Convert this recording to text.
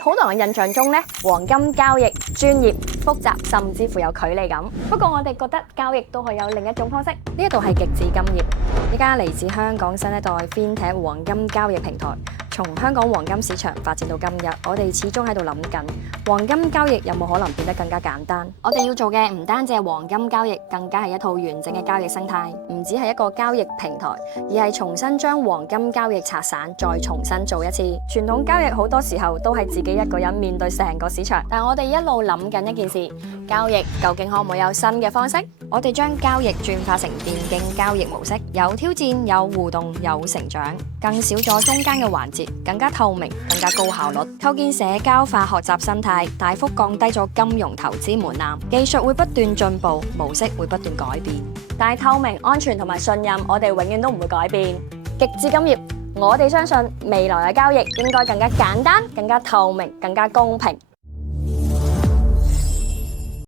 喺好多人嘅印象中咧，黃金交易專業、複雜，甚至乎有距離感。不過我哋覺得交易都可以有另一種方式。呢一度係極致金業，一家嚟自香港新一代 FinTech 黃金交易平台。從香港黃金市場發展到今日，我哋始終喺度諗緊黃金交易有冇可能變得更加簡單。我哋要做嘅唔單止係黃金交易，更加係一套完整嘅交易生態，唔止係一個交易平台，而係重新將黃金交易拆散，再重新做一次。傳統交易好多時候都係自己一個人面對成個市場，但我哋一路諗緊一件事：交易究竟可唔可以有新嘅方式？我哋將交易轉化成電競交易模式，有挑戰、有互動、有成長，更少咗中間嘅環節，更加透明、更加高效率，構建社交化學習生態，大幅降低咗金融投資門檻，技術會不斷進步，模式會不斷改變，但係透明、安全同埋信任，我哋永遠都唔會改變。極致金業，我哋相信未來嘅交易應該更加簡單、更加透明、更加公平。